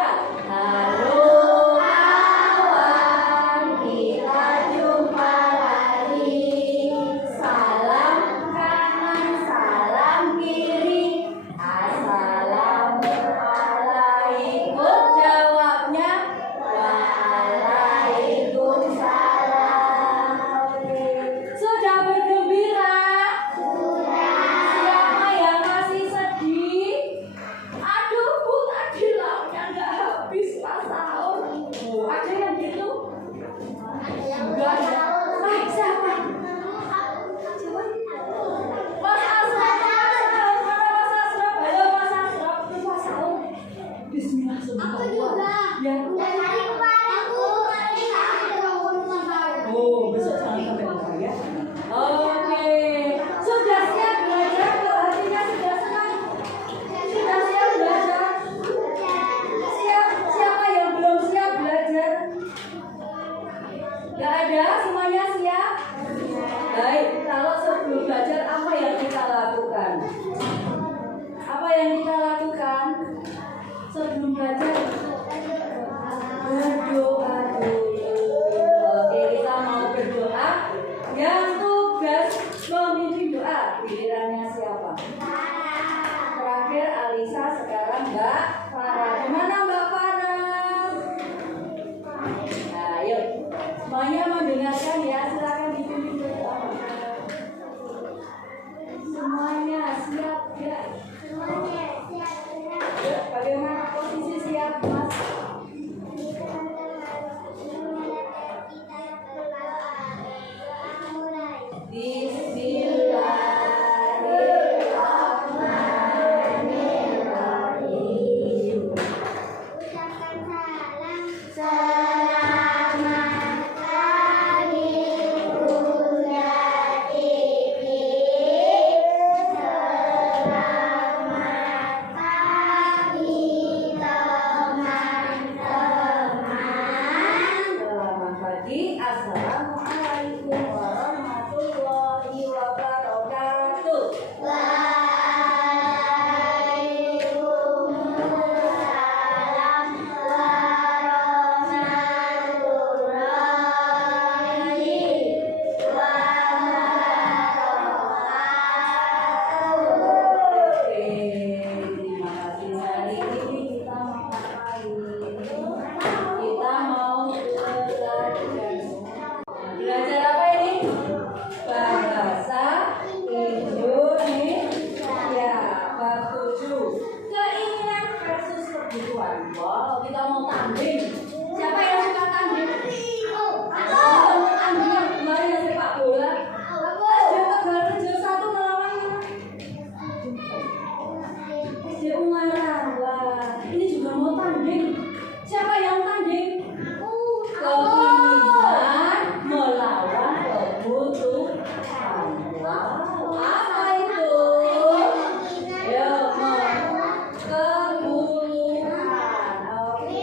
tiga. Halo kawan, kita jumpa lagi. Salam kanan, salam kiri. Assalamualaikum. Jawabnya waalaikumsalam. Sudah bergembira? Siapa yang masih sedih? Aduh Bu, tadi lauknya nggak habis pas sahur. Ada yang gitu? Enggak ada. Siapa? Mas Asraf. Mana Mas Asraf? Halo Mas Asraf. Terus pas sahur. Bismillah semua. Ya. Oh, besok jangan sampai lupa ya. Oke. Sudah siap belajar? Kalau hatinya sudah senang? Sudah siap belajar? Siap? Siapa yang belum siap belajar? Gak ada? Semuanya siap? Baik, kalau sebelum belajar apa yang kita lakukan? Apa yang kita lakukan? Sebelum belajar? Berdoa dulu. Oke, kita mau berdoa. Yang tugas memimpin doa, gilirannya siapa? Terakhir Alisa, sekarang Mbak Farah. Gimana Mbak Farah? Nah, yuk. Semuanya mendengarkan ya, silakan dipimpin berdoa. Semuanya siap ya? Yuk, bagaimana posisi siap Mas? Bismillahirrahmanirrahim. Ucapkan salam. Selamat pagi Bunda Tipi. Selamat pagi teman-teman. Selamat pagi. Assalamualaikum warahmatullahi wabarakatuh. Waalaikumsalam warahmatullahi wabarakatuh. Oke, terima kasih. Hari ini kita mau ngapain? Kita mau belajar. Belajar apa ini? Bahasa Indonesia. Bab 7. Keinginan versus kebutuhan. Wow, kita mau tanding. Siapa yang suka tanding? Kita mau tanding yang kemarin yang sepak bola. SD Tegal Rejo 1 melawan SD Ungaran. Wah, ini juga mau tanding. Siapa yang tanding? Keinginan melawan kebutuhan. Wow, apa itu? Ya, kebutuhan. Oke.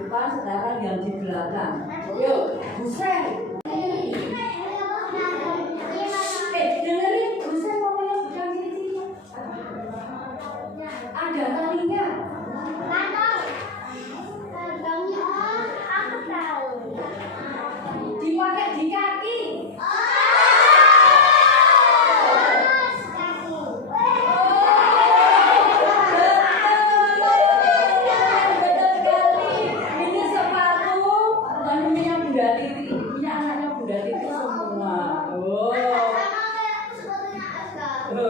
depan, sedangkan yang di belakang. Yuk, Busen. Dengerin, Busen ngomongnya bukan ciri-cirinya. Ada talinya. Dipakai di kaki. Betul sekali. Ini sepatu bukan punya Bunda Titi, punya anaknya Bunda Titi semua. Oh iya. Oh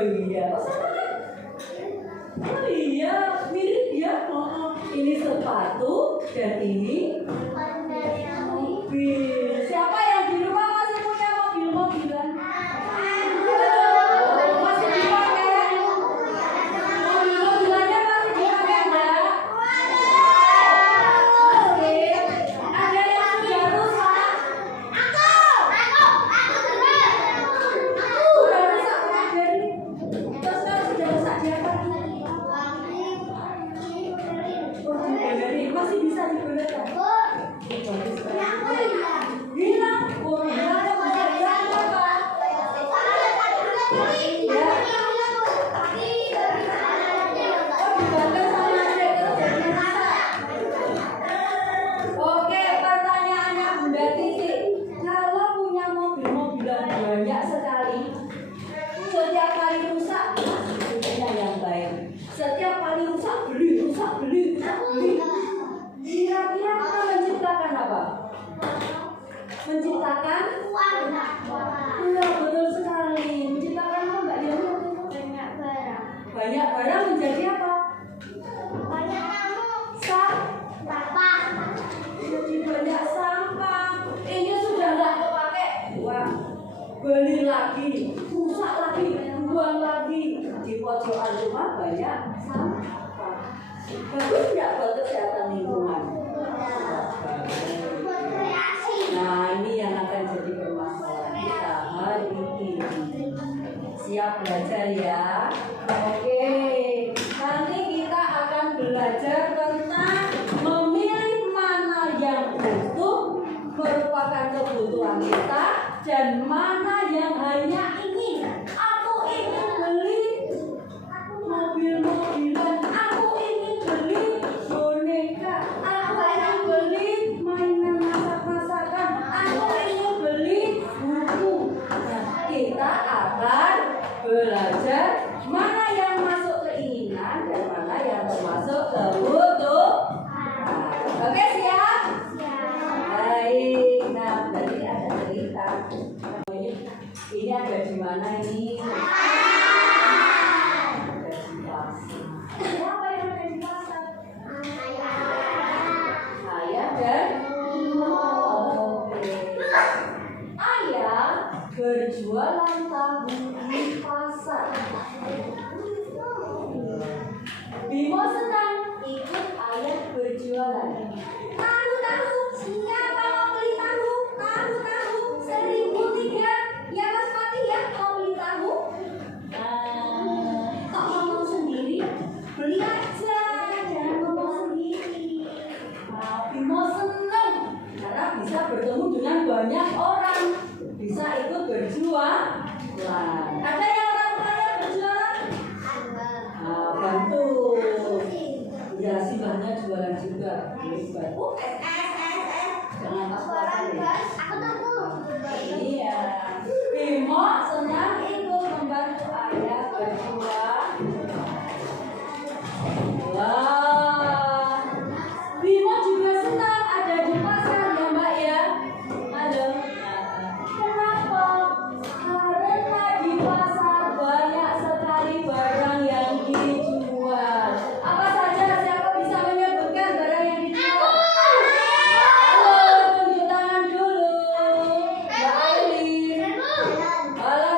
iya, mirip ya. Oh, ini sepatu dan ini mobil. Siapa yang di rumah masih punya mobil-mobilan? Masih dipakai? Mobil-mobilannya masih dipakai enggak? Oke. Ada yang sudah rusak? Sudah rusak dari. Terus kalau sudah rusak diapain? Oh, dibenerin. Masih bisa dibenerin. Bagus sekali. Hilang. Oh, hilang. Bisa hilang apa? Ya. Oh, dibakar sama adik terus jadinya rusak. Oke, pertanyaannya Bunda Titi. Kalau punya mobil-mobilan banyak sekali, setiap kali rusak, punya yang baik. Setiap kali rusak beli. Kira-kira kita menciptakan apa? Menciptakan? Iya, betul sekali. Menciptakan apa Mbak Dewi? Banyak barang menjadi apa? Jadi banyak sampah. Ini sudah nggak kepake. Wah, beli lagi, rusak lagi, buang lagi. Di pojokan rumah banyak sampah. Bagus nggak buat kesehatan lingkungan? Nah, ini yang akan jadi permasalahan kita hari ini. Siap belajar ya? Oke, nanti kita akan belajar tentang memilih mana yang utuh merupakan kebutuhan kita dan mana yang hanya ingin. Aku ingin beli mobil-mobilan, aku ingin beli boneka, aku ingin beli mainan masak-masakan, aku ingin beli buku. Nah, kita akan belajar mana yang masuk keinginan dan mana yang termasuk kebutuhan. Oke, siap? Baik. Nah, berarti ada cerita. Ini ada di mana ini? Siapa yang ada di pasar? Ayah dan Oke. Ayah berjualan tahu di pasar. Bimo senang ikut ayah berjualan. Tahu, siapa mau beli tahu? Tahu, 1.003. Ya Mas Fatih ya, mau beli tahu? Kok ngomong sendiri? Beli aja, jangan ngomong sendiri. Bimo senang karena bisa bertemu dengan banyak orang, bisa ikut berjualan. Ada yang orang kaya berjualan? Bantu. Ya, simbahnya jualan juga. Jangan pas-pasan ya. Iya. Bimo senang ikut membantu ayah berjualan. Wah, Bimo juga senang ada di pasar ya Mbak ya. Halo. Kenapa? Karena di pasar banyak sekali barang yang dijual. Apa saja? Siapa bisa menyebutkan barang yang dijual? Halo, tunjuk tangan dulu. Mbak Aileen. Halo.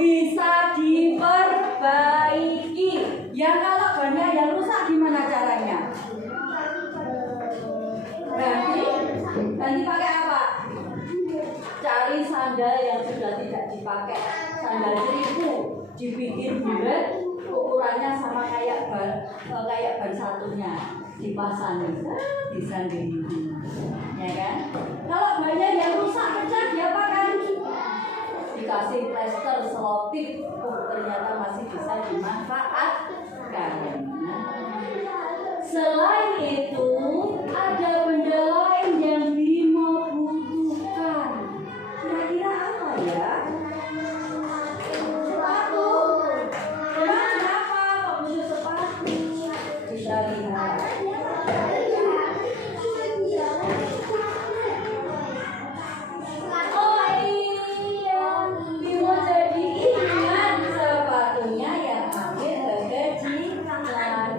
bisa diperbaiki. Yang kalau bannya yang rusak gimana caranya? Ganti pakai apa? Cari sandal yang sudah tidak dipakai, sandal 1000, dibikin bulat, ukurannya sama kayak ban satunya, dipasangin, disandingin, ya kan? Kalau bannya yang rusak pecah diapakan? Dikasih plester selotip, ternyata masih bisa dimanfaatkan. Selain itu, ada benda lain yang Bimo butuhkan. Kira-kira apa ya? Sepatu. Kenapa kok butuh sepatu? Kita lihat. Oh iya, Bimo jadi ingat sepatunya yang ambil kekecilan.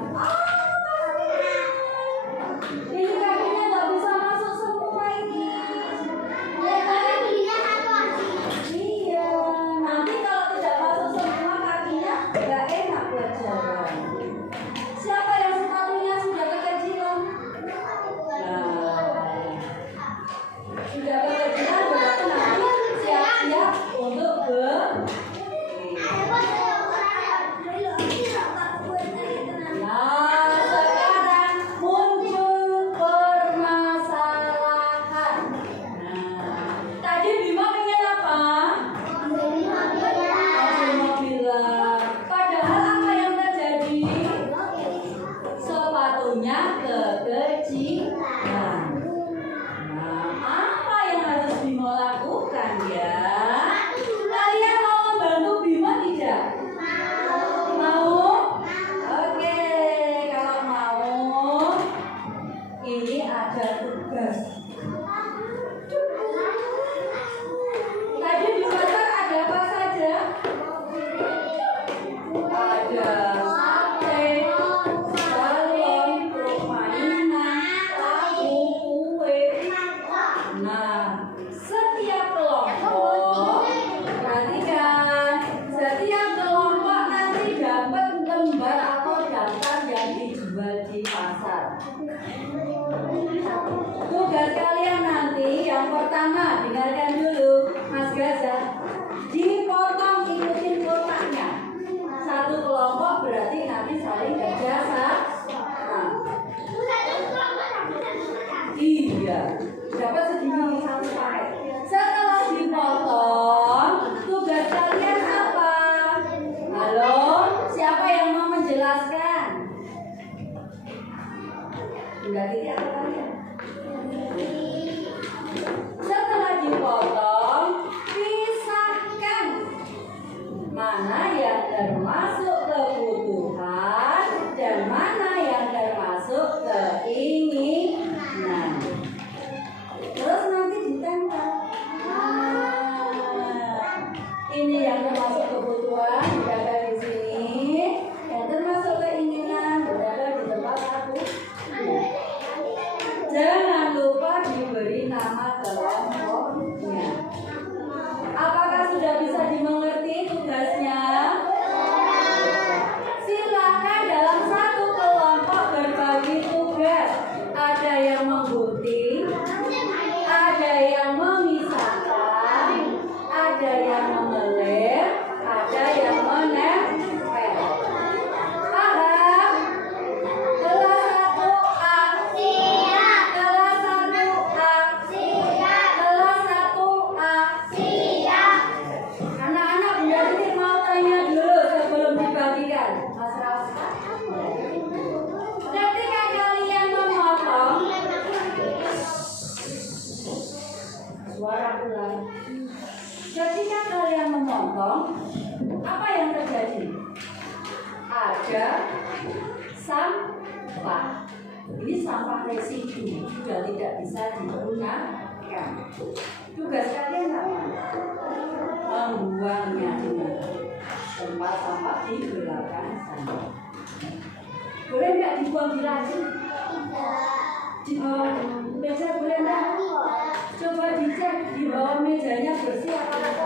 Ini kakinya nggak bisa masuk semua ini. Iya, nanti kalau tidak masuk semua kakinya nggak enak buat jalan. Siapa yang sepatunya sudah kekecilan? Nah, sudah kekecilan berarti nanti siap-siap untuk Nah, sekarang muncul permasalahan. Nah, tadi Bima pengen apa? Bima bilang, padahal apa yang terjadi? Sepatunya kekecilan. Nah, apa yang harus Bima lakukan ya? Kalian mau membantu Bima tidak? Mau? Oke, kalau mau, ini ada tugas. Tadi di pasar ada apa saja? Ada sate, balon, mainan, lagu, kue. Nah, setiap kelompok, perhatikan, setiap kelompok nanti dapat lembar atau daftar yang dijual di pasar. Tugas kalian nanti yang pertama, dengarkan dulu Mas Gaza, dipotong ikutin kotaknya. Satu kelompok berarti nanti saling kerja sama. Iya, dapat segini satu paket. Setelah dipotong, tugas kalian apa? Halo, siapa yang mau menjelaskan? Udah tidak apa kalian? Setelah dipotong, pisahkan mana yang termasuk kebutuhan dan mana yang termasuk keinginan. Terus nanti ditempel. Ini yang termasuk kebutuhan berada di sini, yang termasuk keinginan berada di tempat aku. Jangan lupa diberi nama kelompoknya. Apakah sudah bisa dimengerti tugasnya? Silakan dalam satu kelompok berbagi tugas. Ada yang menggunting, ada yang memisahkan, ada yang mengelem, ada yang menempel. Paham? Kelas 1A. Kelas 1A. Kelas 1A. Anak-anak Bunda Titik mau tanya dulu sebelum dibagikan. Mas Rafa, ketika kalian memotong, suara ulang. Ketika kalian memotong, apa yang terjadi? Ada sampah. Ini sampah residu, sudah tidak bisa digunakan. Tugas kalian apa? Membuangnya di mana? Tempat sampah di belakang sana. Boleh nggak dibuang di laci? Di bawah meja boleh nggak? Coba dicek di bawah mejanya bersih apa enggak?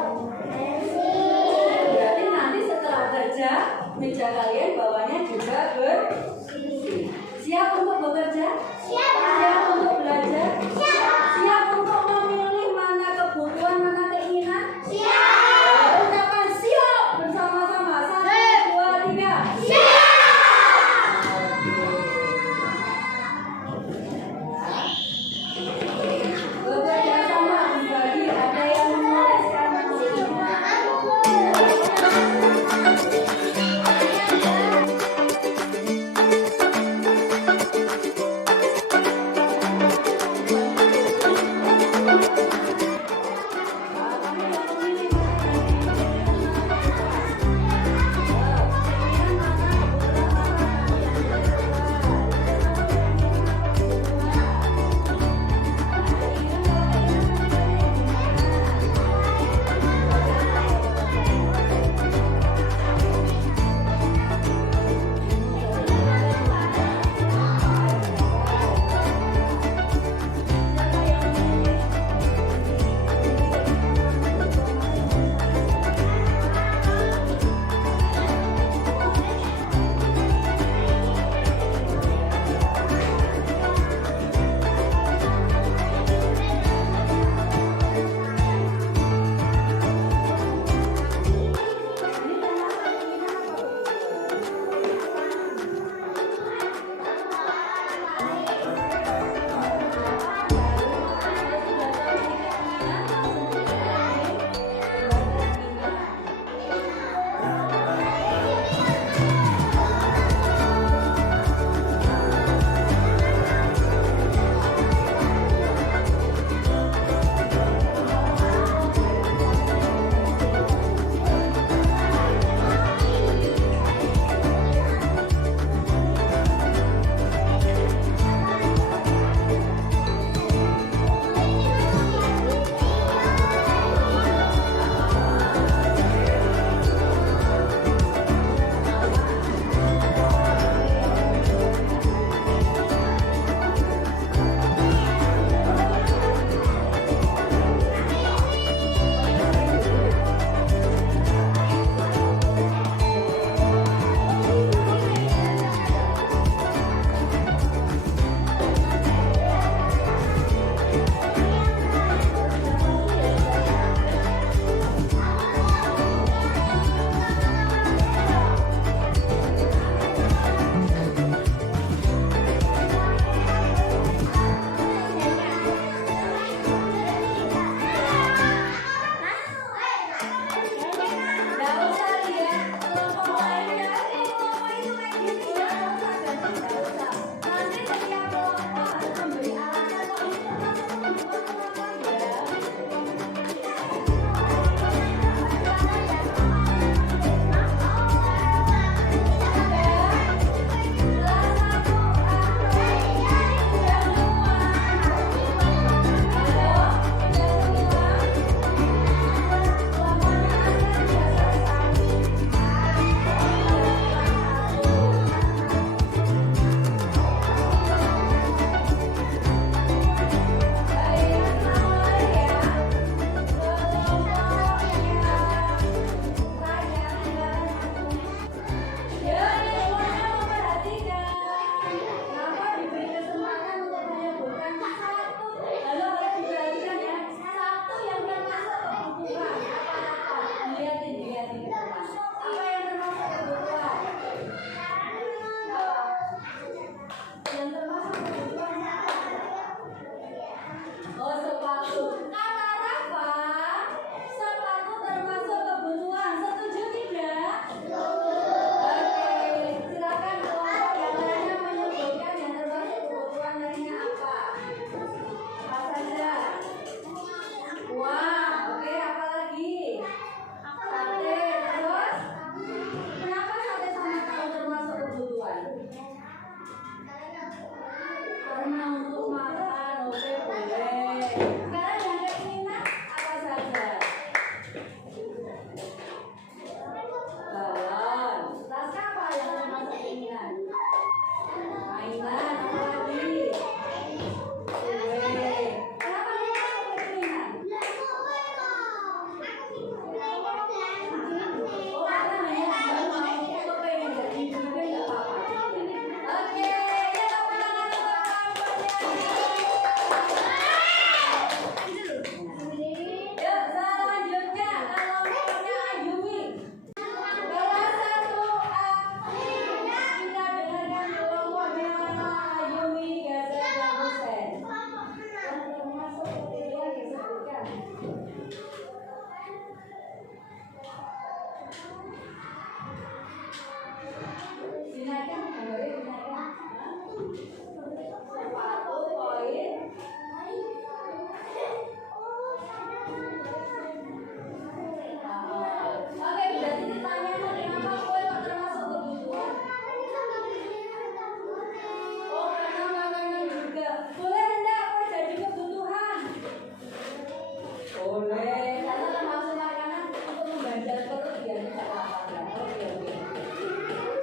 Boleh, karena termasuk makanan untuk membanjar perut biar tidak lapar ya. Oke, oke.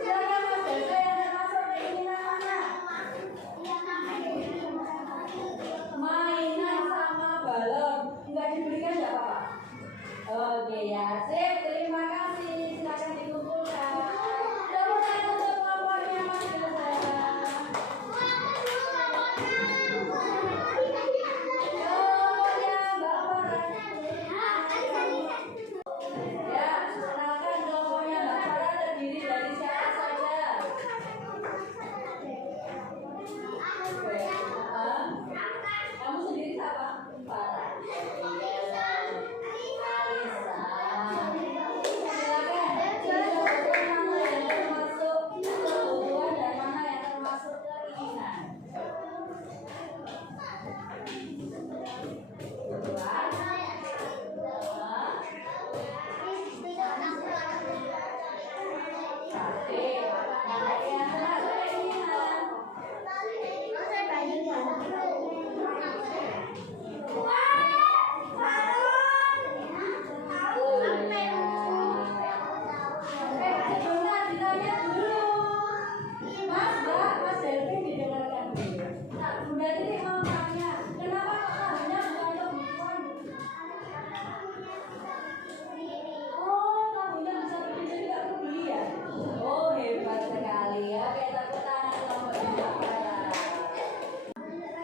Silakan Mas Desa yang termasuk keinginan mana? Mainan sama balon. Enggak diberikan enggak apa-apa. Oke ya, sip. Terima kasih. Silakan dikumpulkan. Tepuk tangan untuk kelompoknya Mas Desa. Kelompoknya Mbak Farah. Ya, kenalkan kelompoknya Mbak Farah terdiri dari siapa saja? Kamu sendiri siapa? Farah. Alisa. Silakan. Disebutkan mana yang termasuk kebutuhan dan mana yang termasuk keinginan. Kebutuhan. Sate. Yang termasuk keinginan. Sebentar ditanya dulu. Mas, Mbak, Mas Delvin didengarkan dulu. Nah, Bunda Titi mau tanya, kenapa kok tahunya bukan kebutuhan? Oh, tahunya bisa bikin jadi nggak perlu beli ya? Oh, hebat sekali ya. Oke, tepuk tangan kelompok Mbak Farah.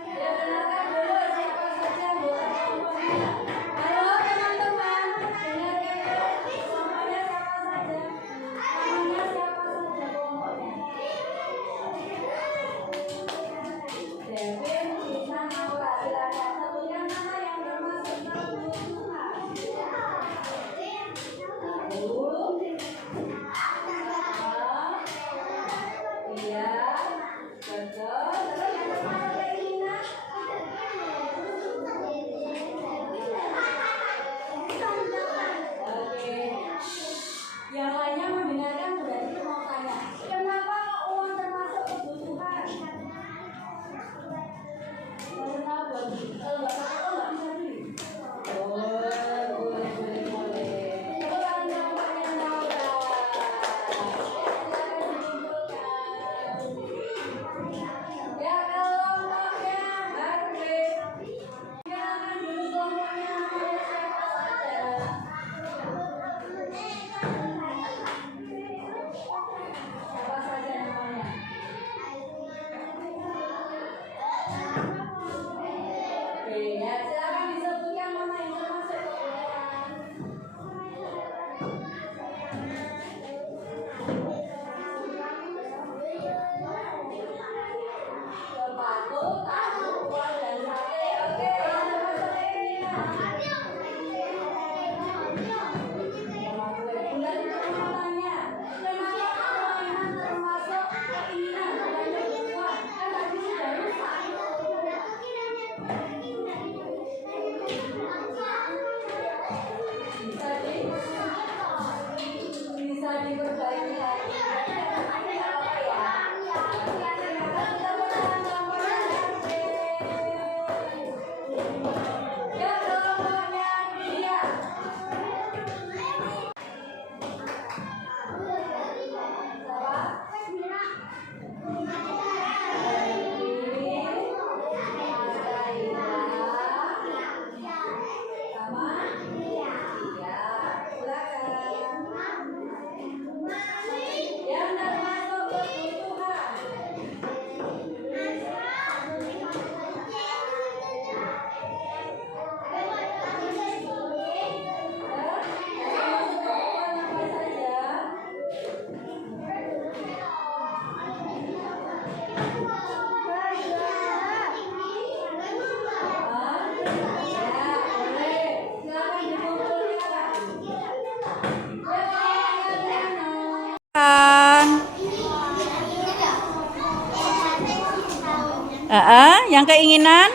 Ya, kenalkan dulu siapa saja anggota kelompoknya. Halo teman-teman, dengarkan ya. Kelompoknya siapa saja? Namanya siapa saja kelompoknya? Devin, Isna, Naura, silakan sebutkan mana yang termasuk kebutuhan. Tahu? Iya, betul. Terus yang termasuk keinginan? Oke. Yang lainnya mendengarkan berarti mau tanya, kenapa kok uang termasuk kebutuhan? Karena kalau nggak pakai uang nggak bisa beli. Boleh. Tepuk tangan kelompoknya Naura. Silakan dikumpulkan. Ya, kelompoknya Harvey. Silakan dulu kelompoknya namanya siapa saja. Siapa saja namanya? Oke, ya silakan disebutkan mana yang termasuk kebutuhan. Sepatu, tas, uang dan sate. Oke, yang termasuk keinginan. Bulan itu mau tanya, kenapa mainan termasuk keinginan bukan kebutuhan? Kan tadi sudah rusak. Bisa diperbaiki lagi. Ada apa ya? Terima kasih teman-teman kelompoknya Harvey. Ya, kelompoknya dia. Yang termasuk kebutuhan. Yang keinginan?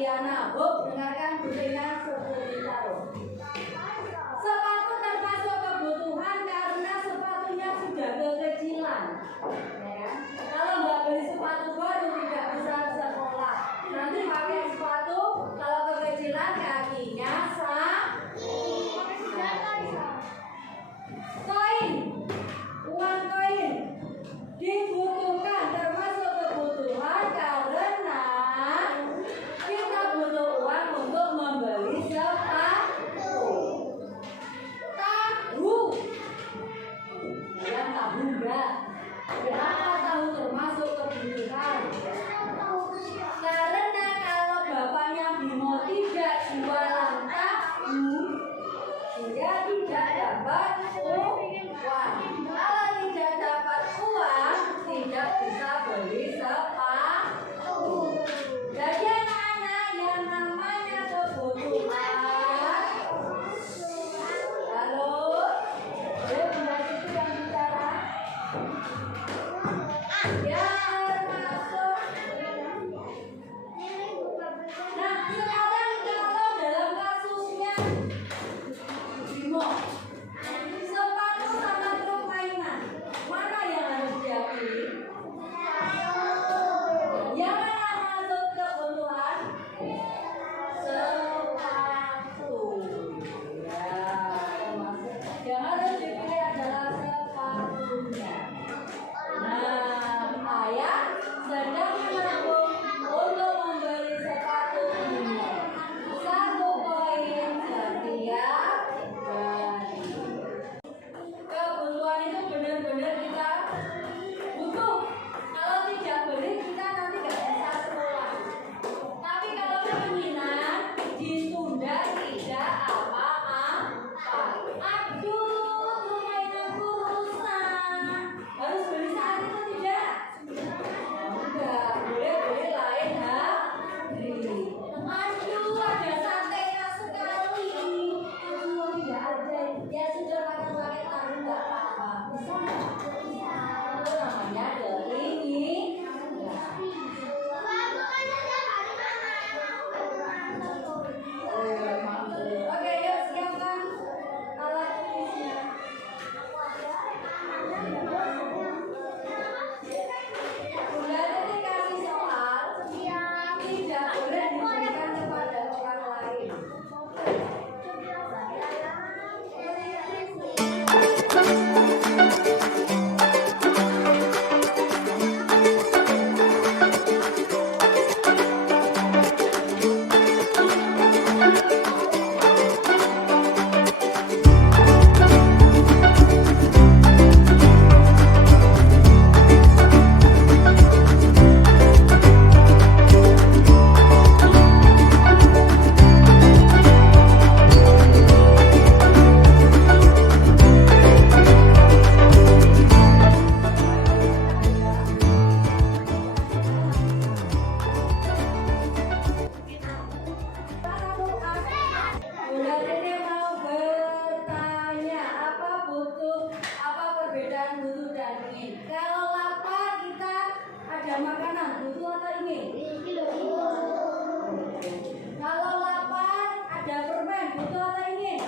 Diana. Bob, dengarkan Butina seperti taruh. Sepatu termasuk kebutuhan karena sepatunya sudah kekecilan. Ya. Kalau nggak beli sepatu baru tidak bisa sekolah. Nanti pakai sepatu kalau kekecilan kakinya koin, uang koin dibutuhkan termasuk kebutuhan karena kita butuh uang untuk membeli sepatu. Tahu, yang tahu enggak? Kenapa tahu termasuk kebutuhan? Karena kalau bapaknya Bimo tidak jualan tahu, dia tidak dapat uang. Kalau tidak dapat uang, tidak bisa beli sepatu. Jadi anak-anak yang namanya kebutuhan. Halo, dia benar itu yang bicara. Ya termasuk. Nah sekarang kalau dalam kasusnya Bimo, sepatu sama truk mainan, mana yang harus dia pilih? Yang mana masuk kebutuhan? Sepatu. Ya, termasuk. Yang harus dipilih adalah sepatunya. Nah, ayah sedang menabung untuk membeli sepatu ini. 1 koin setiap hari. Kebutuhan itu benar-benar kita butuh. Kalau tidak beli kita nanti nggak bisa sekolah. Tapi kalau keinginan ditunda tidak apa-apa. Aduh, mainanku rusak. Harus beli saat itu tidak? Enggak, boleh lain hari. Aduh, ada satenya sekali. Aduh, tidak ada. Ya sudah pakai taruh enggak apa-apa. Bisa enggak? Itu namanya keinginan. Oke, yuk siapkan alat tulisnya. Bunda Titi kasih soal, tidak boleh diberikan kepada orang lain. Bunda Titi mau bertanya, apa perbedaan butuh dan ingin? Kalau lapar kita ada makanan, butuh atau ingin? Kalau lapar ada permen, butuh atau ingin?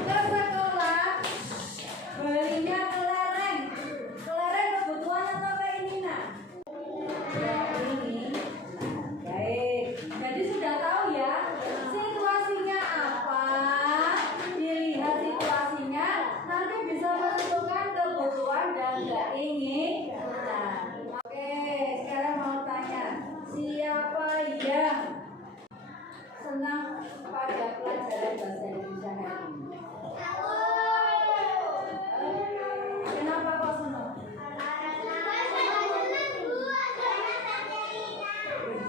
Ke sekolah belinya kelereng. Kelereng kebutuhan atau keinginan? Ya, ini. Baik, jadi sudah tahu ya situasinya apa. Dilihat situasinya, nanti bisa menentukan kebutuhan dan keinginan. Oke, sekarang mau tanya, siapa yang senang pada pelajaran bahasa Indonesia hari ini? Kenapa kok senang?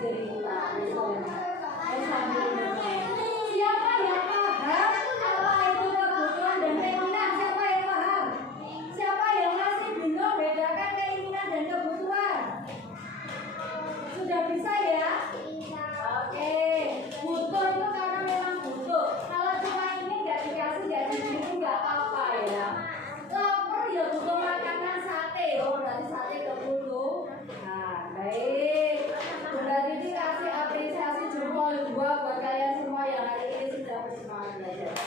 Bercerita, siapa yang paham apa itu kebutuhan dan keinginan? Siapa yang paham? Siapa yang masih bingung bedakan keinginan dan kebutuhan? Sudah bisa ya? Oke, butuh itu karena memang butuh. Kalau cuma ini nggak dikasih, nggak dibeli, nggak apa-apa ya. Lapar ya butuh makanan sate, berarti sate kebutuhan. Nah, baik. dapat semangat belajar.